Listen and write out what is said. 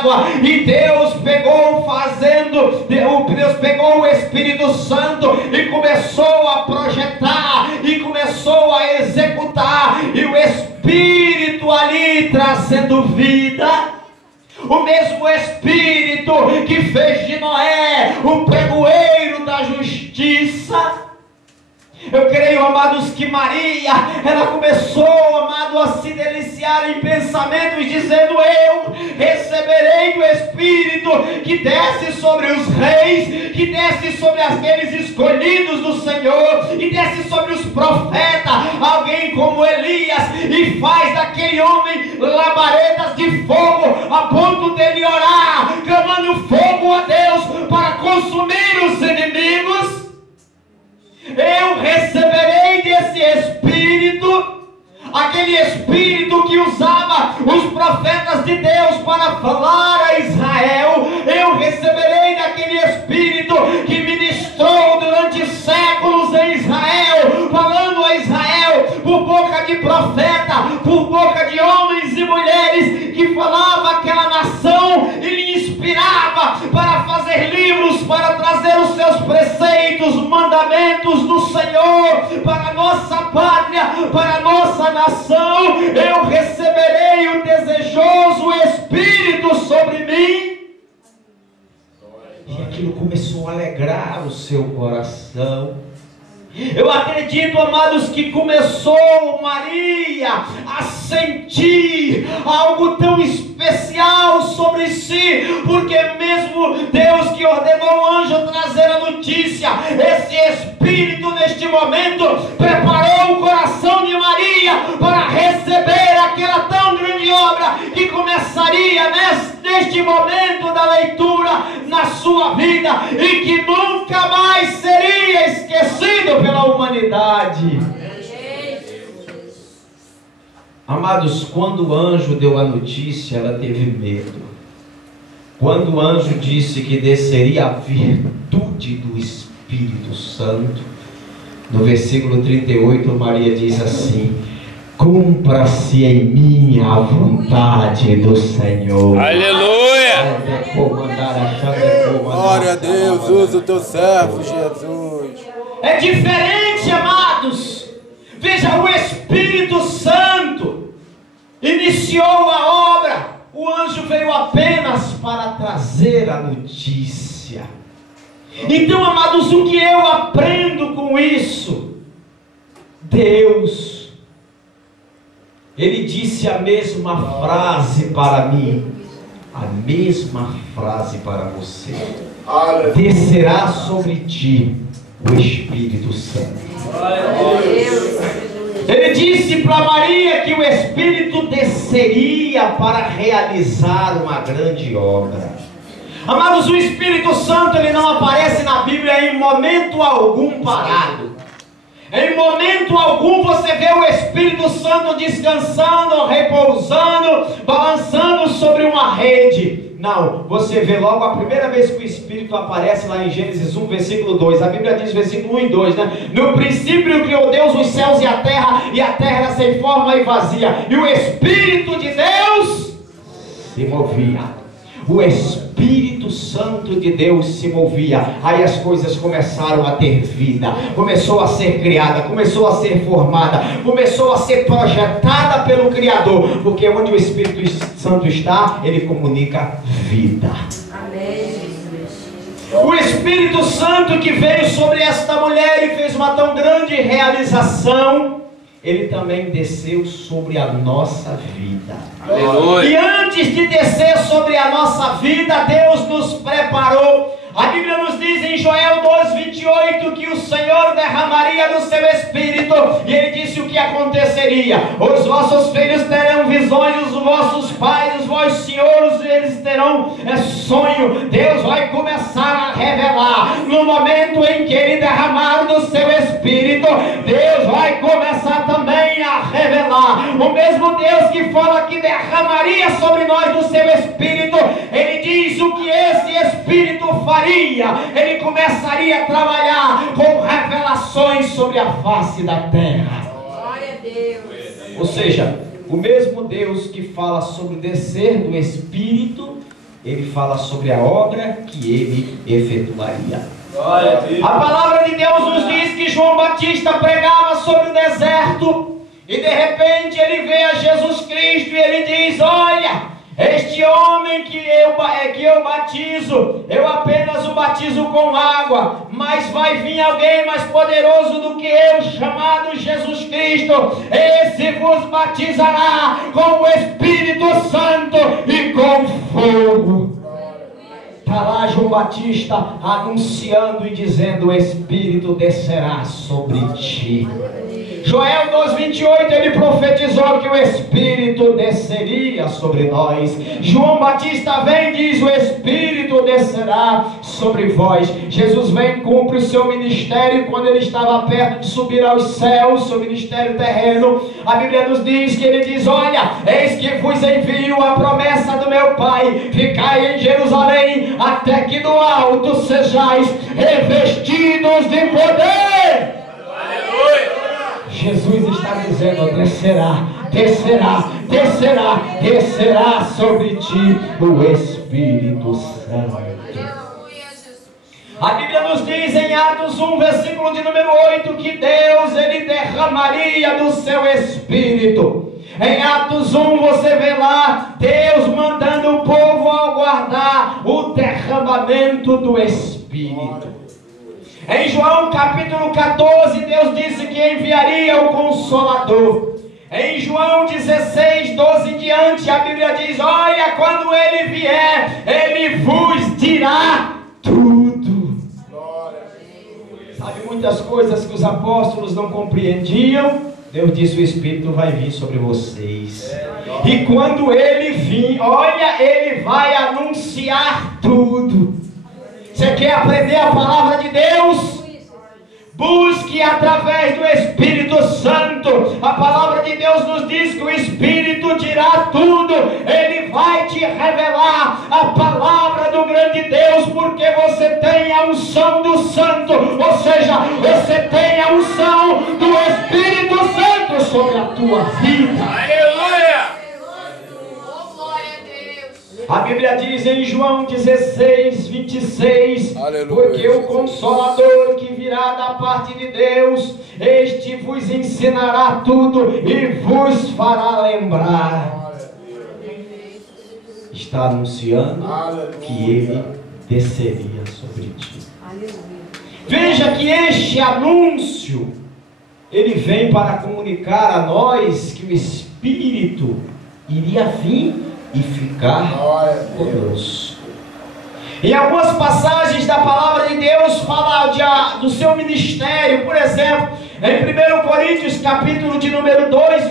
água, e Deus pegou Deus pegou o Espírito Santo e começou a projetar, e começou a executar, e o Espírito ali trazendo vida. O mesmo Espírito que fez de Noé o pregoeiro da justiça. Eu creio, amados, que Maria, ela começou, amado, a se deliciar em pensamentos, dizendo: eu receberei do Espírito que desce sobre os reis, que desce sobre aqueles escolhidos do Senhor, e desce sobre os profetas, alguém como Elias, e faz daquele homem labaredas de fogo, a ponto dele orar, clamando fogo a Deus para consumir os inimigos. Eu receberei desse Espírito, aquele Espírito que usava os profetas de Deus para falar a Israel. Eu receberei daquele Espírito que ministrou durante séculos em Israel, falando a Israel por boca de profeta, por boca de homens e mulheres que falava aquela nação e lhe inspirava para fazer livros, para trazer os seus preceitos, mandamentos do Senhor para a nossa pátria, para a nossa nação. Eu receberei o desejoso Espírito sobre mim. E aquilo começou a alegrar o seu coração. Eu acredito, amados, que começou Maria a sentir algo tão especial sobre si, porque mesmo Deus que ordenou o anjo trazer a notícia, esse Espírito neste momento preparou o coração de Maria para receber aquela tão grande obra que começaria neste momento da leitura na sua vida, e que nunca mais seria esquecido pela humanidade. Amados, quando o anjo deu a notícia, ela teve medo. Quando o anjo disse que desceria a virtude do Espírito Santo, no versículo 38, Maria diz assim: cumpra-se em mim a vontade do Senhor. Aleluia! Glória a Deus, usa o teu servo, Jesus. É diferente, amados. Veja, o Espírito Santo iniciou a obra. O anjo veio apenas para trazer a notícia. Então, amados, o que eu aprendo com isso? Deus, Ele disse a mesma frase para mim, a mesma frase para você: descerá sobre ti o Espírito Santo. Ele disse para Maria que o Espírito desceria para realizar uma grande obra. Amados, o Espírito Santo, ele não aparece na Bíblia em momento algum parado. Em momento algum você vê o Espírito Santo descansando, repousando, balançando sobre uma rede. Não, você vê logo a primeira vez que o Espírito aparece lá em Gênesis 1, versículo 2. A Bíblia diz, versículo 1 e 2, né? No princípio criou Deus os céus e a terra era sem forma e vazia, e o Espírito de Deus se movia. O Espírito Santo de Deus se movia. Aí as coisas começaram a ter vida, começou a ser criada, começou a ser formada, começou a ser projetada pelo Criador, porque onde o Espírito Santo está, ele comunica vida. Amém. O Espírito Santo que veio sobre esta mulher e fez uma tão grande realização, ele também desceu sobre a nossa vida. Aleluia. E antes de descer sobre a nossa vida, Deus nos preparou. A Bíblia nos diz em Joel 2:28 que o Senhor derramaria do seu Espírito, e ele disse o que aconteceria: os vossos filhos terão visões, os vossos pais, os vossos senhores, eles terão sonho. Deus vai começar a revelar. No momento em que ele derramar do seu Espírito, Deus vai começar também a revelar. O mesmo Deus que fala que derramaria sobre nós do seu Espírito, ele diz o que esse Espírito faria. Ele começaria a trabalhar com revelações sobre a face da terra. Glória a Deus. Ou seja, o mesmo Deus que fala sobre descer do Espírito, ele fala sobre a obra que ele efetuaria. Glória A palavra de Deus nos diz que João Batista pregava sobre o deserto, e de repente ele vê a Jesus Cristo e ele diz: olha, este homem que eu batizo, eu apenas o batizo com água, mas vai vir alguém mais poderoso do que eu, chamado Jesus Cristo. Esse vos batizará com o Espírito Santo e com fogo. Está lá João Batista anunciando e dizendo: o Espírito descerá sobre ti. Joel 2,28, ele profetizou que o Espírito desceria sobre nós. João Batista vem e diz: o Espírito descerá sobre vós. Jesus vem e cumpre o seu ministério. Quando ele estava perto de subir aos céus, seu ministério terreno, a Bíblia nos diz que ele diz: olha, eis que vos envio a promessa do meu Pai, ficai em Jerusalém, até que do alto sejais revestidos de poder. Aleluia! Jesus está dizendo: descerá, descerá, descerá, descerá sobre ti o Espírito Santo. A Bíblia nos diz em Atos 1, versículo de número 8, que Deus, ele derramaria do seu Espírito. Em Atos 1 você vê lá Deus mandando o povo aguardar o derramamento do Espírito. Em João capítulo 14, Deus disse que enviaria o Consolador. Em João 16, 12 em diante, a Bíblia diz: olha, quando ele vier, ele vos dirá tudo. Sabe, muitas coisas que os apóstolos não compreendiam, Deus disse: o Espírito vai vir sobre vocês. E quando ele vir, olha, ele vai anunciar tudo. Você quer aprender a palavra de Deus? Busque através do Espírito Santo. A palavra de Deus nos diz que o Espírito dirá tudo. Ele vai te revelar a palavra do grande Deus, porque você tem a unção do Santo. Ou seja, você tem a unção do Espírito Santo sobre a tua vida. Aleluia! A Bíblia diz em João 16, 26, Aleluia, porque o Jesus. Consolador que virá da parte de Deus, este vos ensinará tudo e vos fará lembrar. Está anunciando que ele desceria sobre ti. Veja que este anúncio, ele vem para comunicar a nós que o Espírito iria vir e ficar conosco. Em algumas passagens da palavra de Deus fala do seu ministério. Por exemplo, em 1 Coríntios capítulo de número 2,